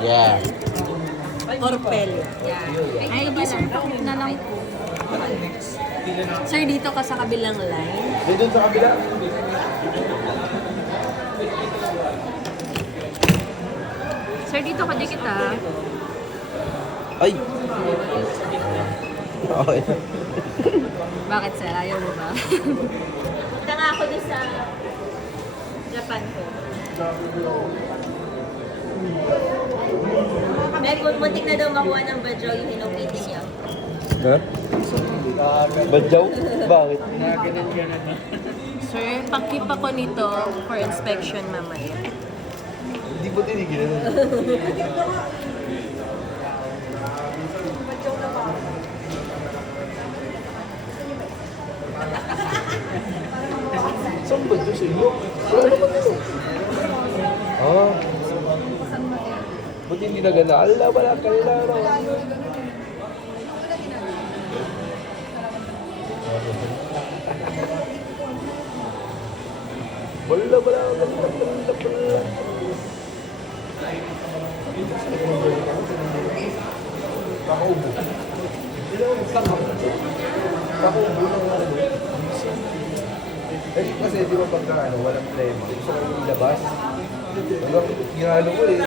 Yeah. Or pele. Yeah. Ay, di sir, pakit na lang po. Sir, dito ka sa kabilang line. Doon sa kabila. Sir, dito ka dikit ah. Ay! Okay. Bakit sir? Ayaw mo ba? Punta nga ako doon sa Japan ko. May muntik na daw makuha ng badyaw yung hinukiti niya. Ha? Badyaw? Bakit? Sir, pakip ako nito for inspection mamaya. Hindi po tinigilan. Saan ba dyan sa iyo? Wala naman ito. Ah. Ba't hindi na gana? Ala, wala ka na. Wala. Pakaubo. Pakaubo ng ano. Eh, kasi di ba pagka walang plema, gusto ko yung ilabas. Ginalo ko eh.